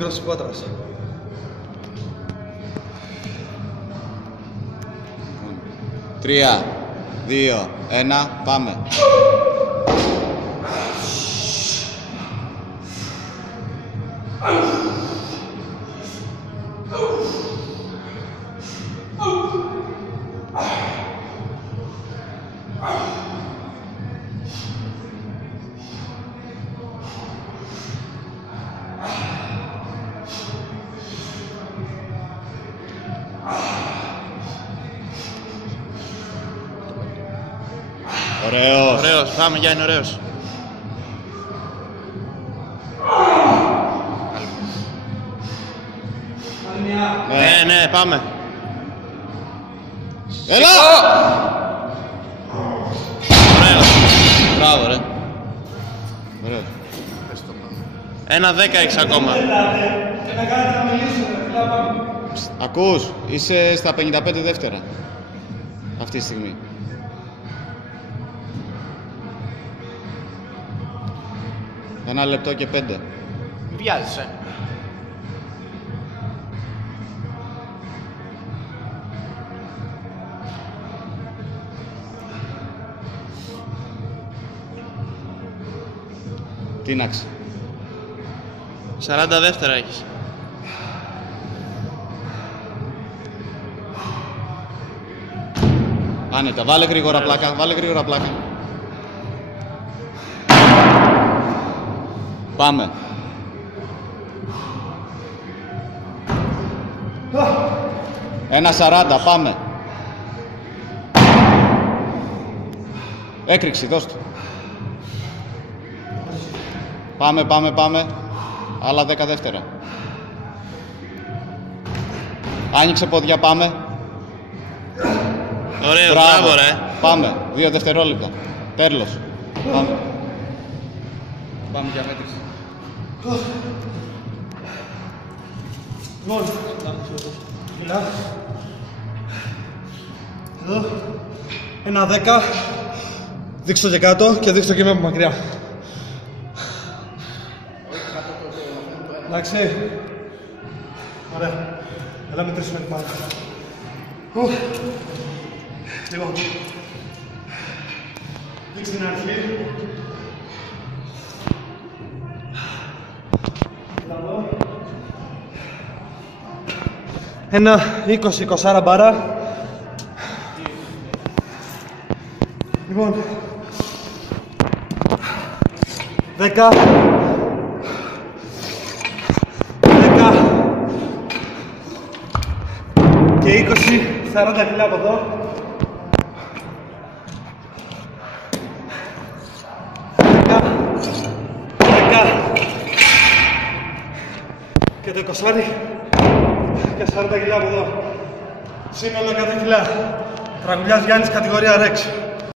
Grosso Quadras. Τρία, 2, 1, πάμε. Ωραίος. Ωραίος, πάμε Γιάννη, ωραίος. Ναι, πάμε. Έλα! Ωραίος. Μπράβο ρε. Ωραίος. 1-10 έχεις ακόμα. Ακούς, είσαι στα 55 δεύτερα. Αυτή τη στιγμή. Ένα λεπτό και 5. Μην βιάζεσαι. Τίναξε. 40 δεύτερα έχεις. Άνετα, βάλε γρήγορα πλάκα, βάλε γρήγορα πλάκα. Πάμε. Ένα 40, πάμε. Έκρηξη, δώσ' του. Πάμε. Άλλα 10 δεύτερα. Άνοιξε πόδια, πάμε. Ωραίο, μπράβο ρε. Πάμε, 2 δευτερόλεπτα. Τέρλος. Πάμε. Πάμε για μέτρηση. Λοιπόν, μιλά. Εδώ. 1-10. Δείξτε το και κάτω και δείξτε το και με από μακριά. Εντάξει. Ωραία. Έλα μετρήσουμε την πάλι. Λοιπόν. Δείξτε την αρχή. Ένα 20-20 μπάρα. Λοιπόν 10 και 20, 40 κιλά από εδώ. 10 και το 20 και 40 κιλά από εδώ. Σύνολο 100 κιλά. Τραγουλιάς Γιάννης, κατηγορία Rex.